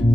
What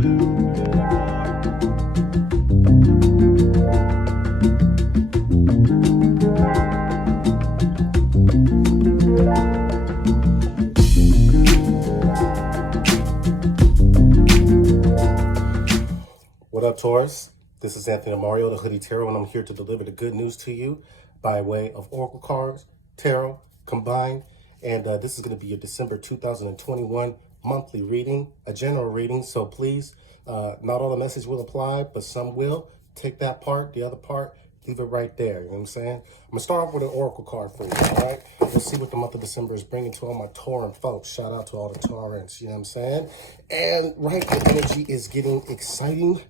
up, Taurus? This is Anthony Mario, the Hoodie Tarot, and I'm here to deliver the good news to you by way of Oracle cards, Tarot combined. And this is going to be your December 2021 monthly reading, a general reading. So please, not all the message will apply, but some will. Take that part, the other part, leave it right there. You know what I'm saying? I'm going to start off with an Oracle card for you, all right? Let's see what the month of December is bringing to all my Tauran folks. Shout out to all the Taurans, you know what I'm saying? And right, the energy is getting exciting.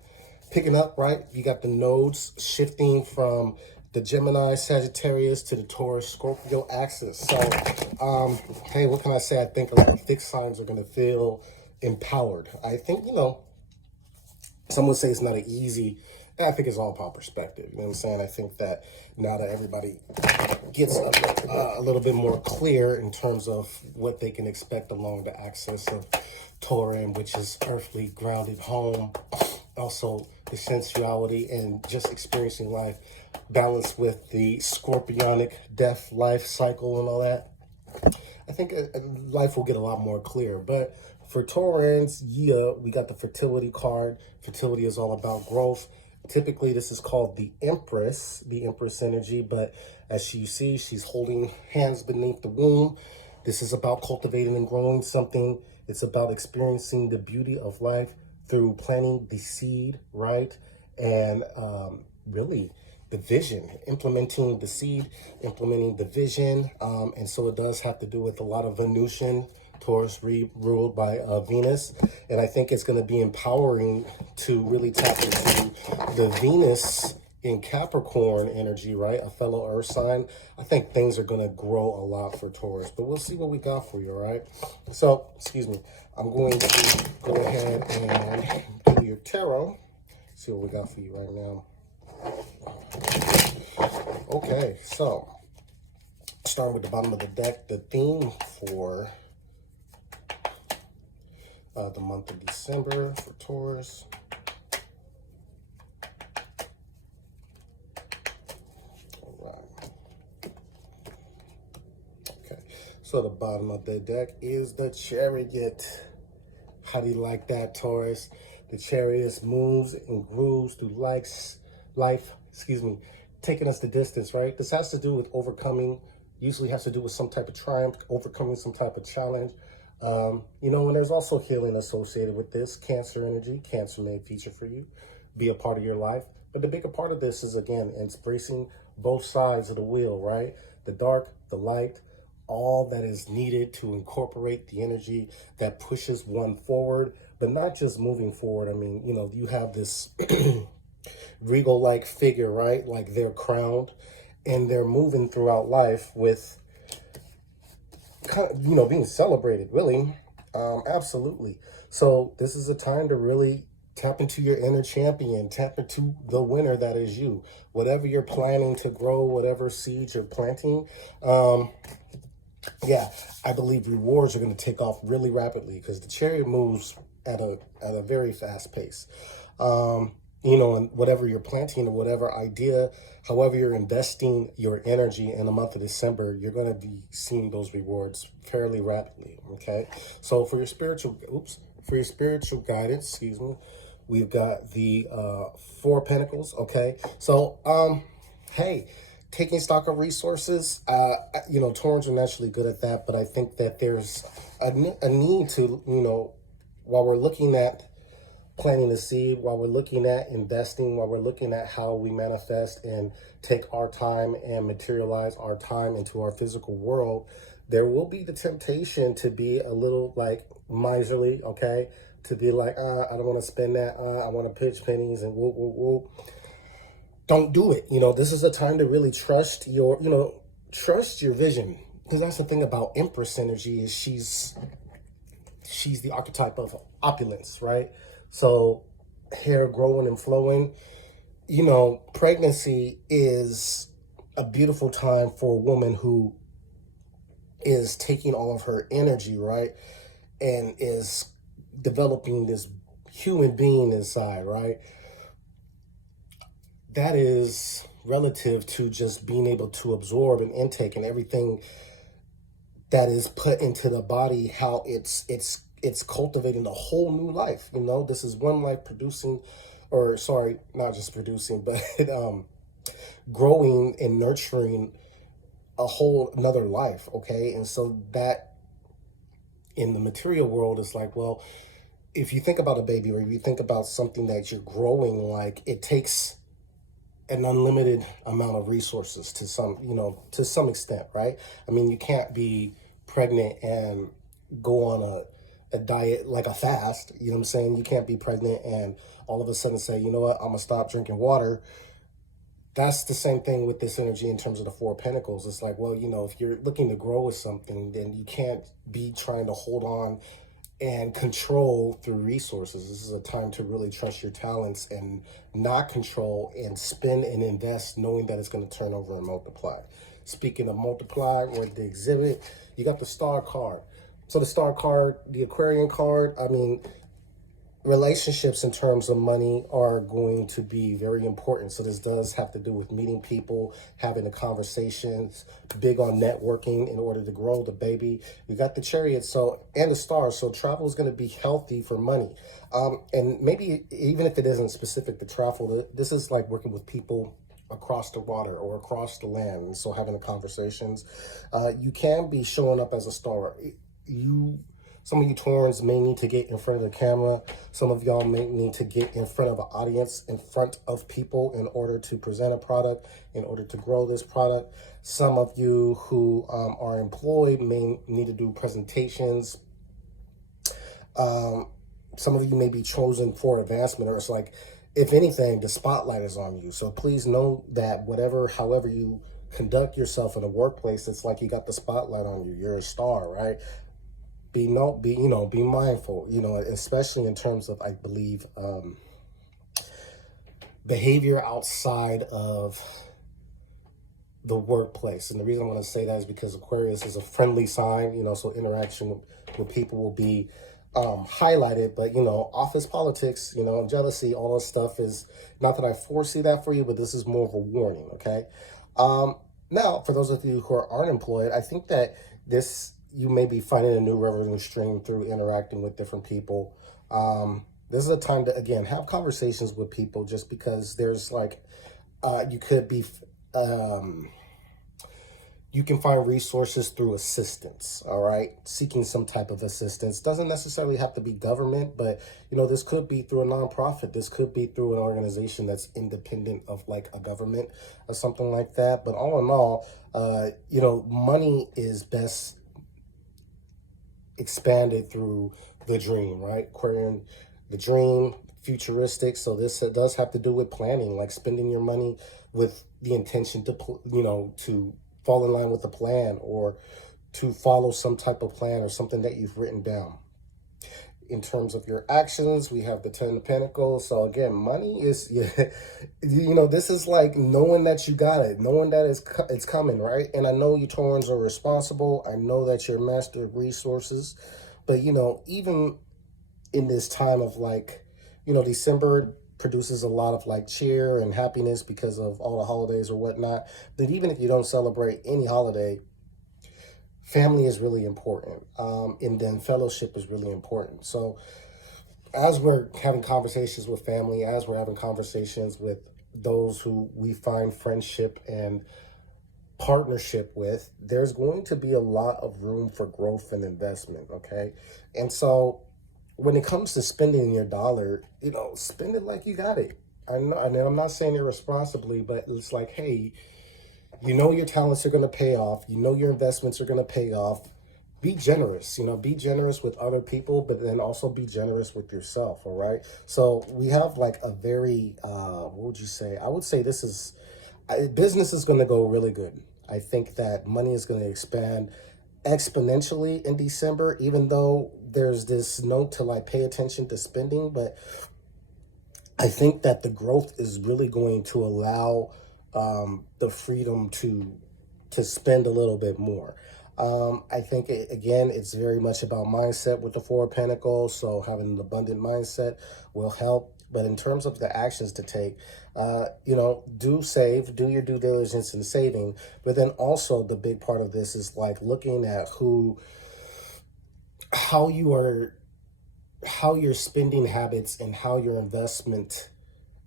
Picking up, right? You got the nodes shifting from the Gemini, Sagittarius to the Taurus, Scorpio axis. So, hey, what can I say? I think a lot of fixed signs are going to feel empowered. I think, some would say it's not an easy, I think it's all about perspective. You know what I'm saying? I think that now that everybody gets a little bit more clear in terms of what they can expect along the axis of Tauran, which is earthly, grounded home. Also, the sensuality and just experiencing life, balanced with the scorpionic death life cycle and all that. I think life will get a lot more clear. But for Taurans, yeah, we got the fertility card. Fertility is all about growth. Typically, this is called the Empress energy. But as you see, she's holding hands beneath the womb. This is about cultivating and growing something. It's about experiencing the beauty of life through planting the seed, right? And really the vision, implementing the seed, implementing the vision. And so it does have to do with a lot of Venusian, Taurus ruled by Venus. And I think it's going to be empowering to really tap into the Venus in Capricorn energy, right? A fellow earth sign. I think things are going to grow a lot for Taurus, but we'll see what we got for you, all right? So, excuse me. I'm going to go ahead and do your tarot. See what we got for you right now. Okay, so starting with the bottom of the deck, the theme for the month of December for Taurus. So the bottom of the deck is the Chariot. How do you like that, Taurus? The Chariot moves and grooves through life, taking us the distance, right? This has to do with overcoming, usually has to do with some type of triumph, overcoming some type of challenge. And there's also healing associated with this. Cancer energy, Cancer may feature for you, be a part of your life. But the bigger part of this is, again, embracing both sides of the wheel, right? The dark, the light, all that is needed to incorporate the energy that pushes one forward, but not just moving forward. I mean, you have this regal-like figure, right? Like they're crowned and they're moving throughout life with, being celebrated, really. Absolutely. So this is a time to really tap into your inner champion, tap into the winner that is you. Whatever you're planning to grow, whatever seeds you're planting, yeah, I believe rewards are going to take off really rapidly because the Chariot moves at a very fast pace. And whatever you're planting or whatever idea, however you're investing your energy in the month of December, you're going to be seeing those rewards fairly rapidly, okay? So for your spiritual guidance, we've got the Four of Pentacles, okay? So, hey, taking stock of resources, Taurans are naturally good at that, but I think that there's a need to, while we're looking at planting the seed, while we're looking at investing, while we're looking at how we manifest and take our time and materialize our time into our physical world, there will be the temptation to be a little like miserly, okay? To be like, I don't want to spend that, I want to pitch pennies and whoop, whoop, whoop. Don't do it. This is a time to really trust your vision. Because that's the thing about Empress energy is she's the archetype of opulence, right? So hair growing and flowing. Pregnancy is a beautiful time for a woman who is taking all of her energy, right? And is developing this human being inside, right? That is relative to just being able to absorb and intake and everything that is put into the body, how it's cultivating a whole new life. This is one life producing, or sorry, not just producing, but growing and nurturing a whole another life. Okay, and so that in the material world is like, well, if you think about a baby, or if you think about something that you're growing, like, it takes an unlimited amount of resources to some extent, right? I mean, you can't be pregnant and go on a diet, like a fast. You know what I'm saying? You can't be pregnant and all of a sudden say, you know what, I'm gonna stop drinking water. That's the same thing with this energy in terms of the Four of Pentacles. It's like, well, if you're looking to grow with something, then you can't be trying to hold on and control through resources. This is a time to really trust your talents and not control, and spend and invest knowing that it's going to turn over and multiply. Speaking of multiply, or the exhibit, you got the Star card. So the Star card, the Aquarian card, I mean, relationships in terms of money are going to be very important. So this does have to do with meeting people, having the conversations, big on networking in order to grow the baby. We got the Chariot, and the Star. So travel is going to be healthy for money. And maybe even if it isn't specific to travel, this is like working with people across the water or across the land. And so having the conversations, you can be showing up as a star. Some of you Taurans may need to get in front of the camera. Some of y'all may need to get in front of an audience, in front of people, in order to present a product, in order to grow this product. Some of you who are employed may need to do presentations. Some of you may be chosen for advancement, or it's like, if anything, the spotlight is on you. So please know that however you conduct yourself in a workplace, it's like you got the spotlight on you. You're a star, right? Be mindful, especially in terms of, I believe, behavior outside of the workplace. And the reason I want to say that is because Aquarius is a friendly sign, so interaction with people will be highlighted. But, office politics, jealousy, all this stuff is not that I foresee that for you, but this is more of a warning, okay? Now, for those of you who are unemployed, I think that you may be finding a new revenue stream through interacting with different people. This is a time to, again, have conversations with people, just because there's like, you could be, you can find resources through assistance, all right? Seeking some type of assistance. Doesn't necessarily have to be government, but, this could be through a nonprofit. This could be through an organization that's independent of like a government or something like that. But all in all, money is best expanded through the dream, right? Aquarian, the dream, futuristic. So this does have to do with planning, like spending your money with the intention to, to fall in line with a plan, or to follow some type of plan or something that you've written down. In terms of your actions, we have the 10 of Pentacles. So again, money is, this is like knowing that you got it, knowing that it's coming, right? And I know you Taurans are responsible. I know that you're a master of resources. But, even in this time of like, December produces a lot of like cheer and happiness because of all the holidays or whatnot. But even if you don't celebrate any holiday, family is really important, and then fellowship is really important. So as we're having conversations with family, as we're having conversations with those who we find friendship and partnership with, there's going to be a lot of room for growth and investment, okay? And so when it comes to spending your dollar, spend it like you got it. I know, I'm not saying irresponsibly, but it's like, hey, your talents are going to pay off. Your investments are going to pay off. Be generous, be generous with other people, but then also be generous with yourself, all right? So we have like a very, what would you say? I would say business is going to go really good. I think that money is going to expand exponentially in December, even though there's this note to like pay attention to spending. But I think that the growth is really going to allow the freedom to spend a little bit more. I think, again, it's very much about mindset with the Four of Pentacles. So having an abundant mindset will help. But in terms of the actions to take, do save, do your due diligence in saving. But then also the big part of this is like looking at how you are, how your spending habits and how your investment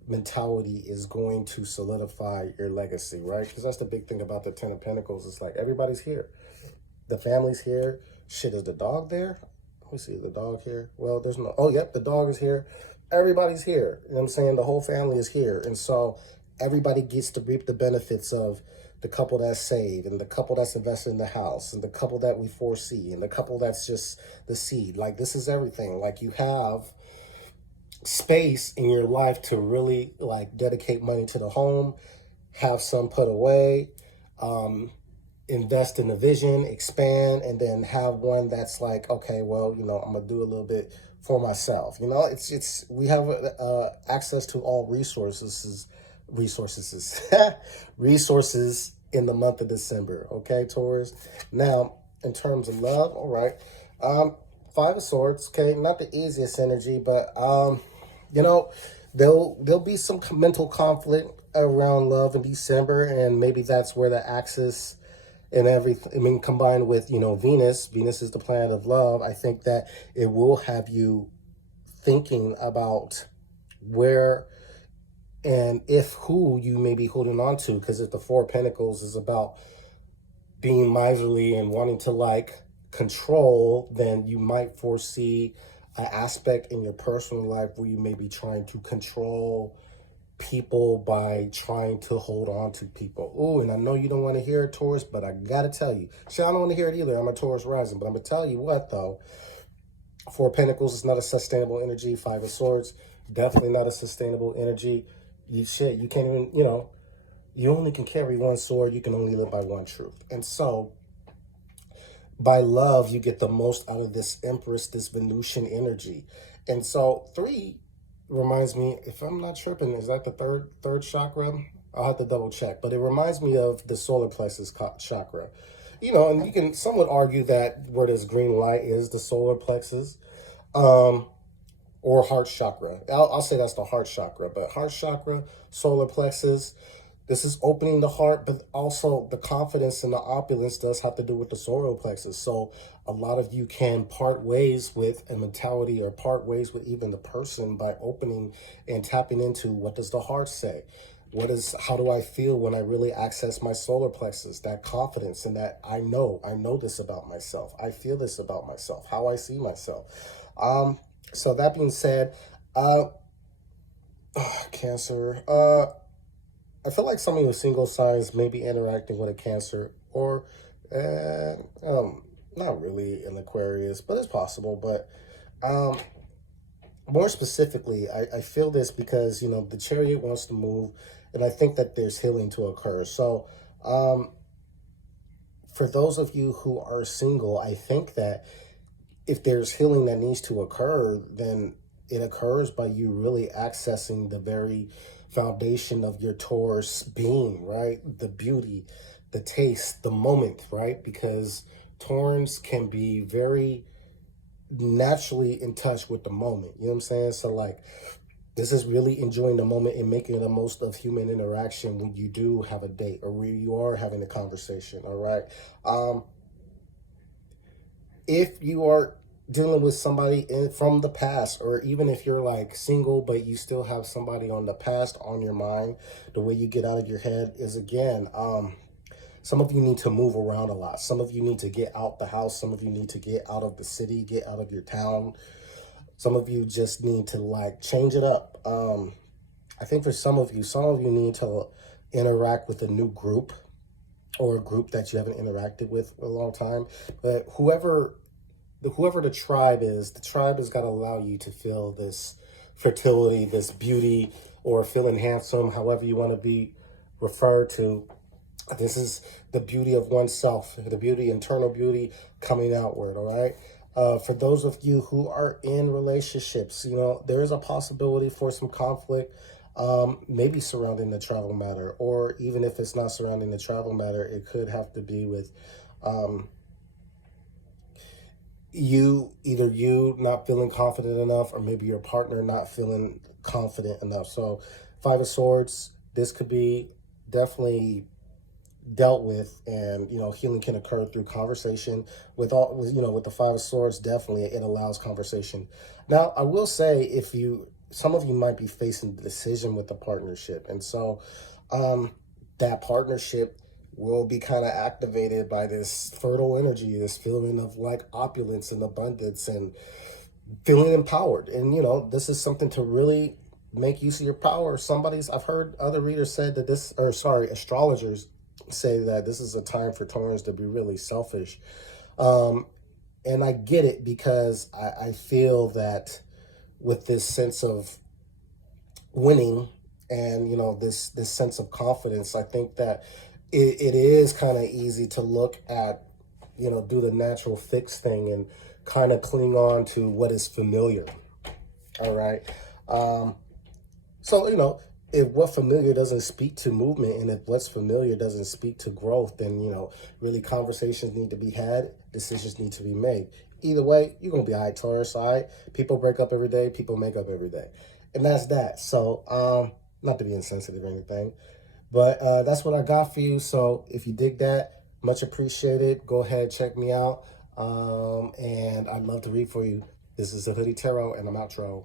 mentality is going to solidify your legacy, right? Because that's the big thing about the Ten of Pentacles. It's like everybody's here. The family's here. Shit, is the dog there? Let me see, the dog here? Well, there's no, oh, yep, the dog is here. Everybody's here. You know what I'm saying? The whole family is here. And so everybody gets to reap the benefits of the couple that's saved and the couple that's invested in the house and the couple that we foresee and the couple that's just the seed. Like, this is everything. Like, you have space in your life to really like dedicate money to the home, have some put away, invest in the vision, expand, and then have one that's like, okay, well, I'm gonna do a little bit for myself. It's we have access to all resources resources in the month of December. Okay, Taurus. Now, in terms of love, all right, Five of Swords. Okay, not the easiest energy, but there'll be some mental conflict around love in December, and maybe that's where the axis and everything, I mean, combined with, Venus is the planet of love. I think that it will have you thinking about where and if who you may be holding on to, because if the Four of Pentacles is about being miserly and wanting to like control, then you might foresee an aspect in your personal life where you may be trying to control people by trying to hold on to people. Oh, and I know you don't want to hear it, Taurus, but I gotta tell you. See, I don't want to hear it either. I'm a Taurus rising, but I'm gonna tell you what though. Four of Pentacles is not a sustainable energy. Five of Swords, definitely not a sustainable energy. You can't even, you only can carry one sword. You can only live by one truth. And so by love, you get the most out of this Empress, this Venusian energy. And so 3 reminds me, if I'm not tripping, is that the third chakra? I'll have to double check, but it reminds me of the solar plexus chakra. And you can somewhat argue that where this green light is the solar plexus, or heart chakra. I'll say that's the heart chakra, but heart chakra, solar plexus, this is opening the heart, but also the confidence and the opulence does have to do with the solar plexus. So a lot of you can part ways with a mentality or part ways with even the person by opening and tapping into what does the heart say? How do I feel when I really access my solar plexus? That confidence and that I know this about myself. I feel this about myself, how I see myself. So that being said, Cancer, I feel like some of your single signs may be interacting with a Cancer or not really an Aquarius, but it's possible. But more specifically, I feel this because, the Chariot wants to move, and I think that there's healing to occur. So for those of you who are single, I think that if there's healing that needs to occur, then it occurs by you really accessing the very foundation of your Taurus being, right? The beauty, the taste, the moment, right? Because Taurans can be very naturally in touch with the moment. You know what I'm saying? So like, this is really enjoying the moment and making the most of human interaction when you do have a date or where you are having a conversation, all right? If you are dealing with somebody from the past, or even if you're like single but you still have somebody on the past on your mind, the way you get out of your head is, again, some of you need to move around a lot. Some of you need to get out the house. Some of you need to get out of the city, get out of your town. Some of you just need to like change it up. I think for some of you need to interact with a new group or a group that you haven't interacted with for a long time. But whoever the tribe is, the tribe has got to allow you to feel this fertility, this beauty, or feeling handsome, however you want to be referred to. This is the beauty of oneself, the beauty, internal beauty coming outward, all right? For those of you who are in relationships, there is a possibility for some conflict, maybe surrounding the travel matter, or even if it's not surrounding the travel matter, it could have to be with either you not feeling confident enough, or maybe your partner not feeling confident enough. So Five of Swords, this could be definitely dealt with, and healing can occur through conversation. With the Five of Swords, definitely it allows conversation. Now I will say, if you some of you might be facing the decision with the partnership, and so that partnership will be kind of activated by this fertile energy, this feeling of like opulence and abundance, and feeling empowered. And this is something to really make use of your power. I've heard other readers said that astrologers say that this is a time for Taurans to be really selfish. Um, and I get it, because I feel that with this sense of winning, and this sense of confidence, I think that it is kind of easy to look at, do the natural fix thing and kind of cling on to what is familiar. All right. Um, so, if what familiar doesn't speak to movement, and if what's familiar doesn't speak to growth, then, really conversations need to be had, decisions need to be made. Either way, you're going to be all right, Taurus. All right. People break up every day, people make up every day. And that's that. So, not to be insensitive or anything, but that's what I got for you. So, if you dig that, much appreciated. Go ahead, check me out. And I'd love to read for you. This is the Hoodie Tarot, and I'm outro.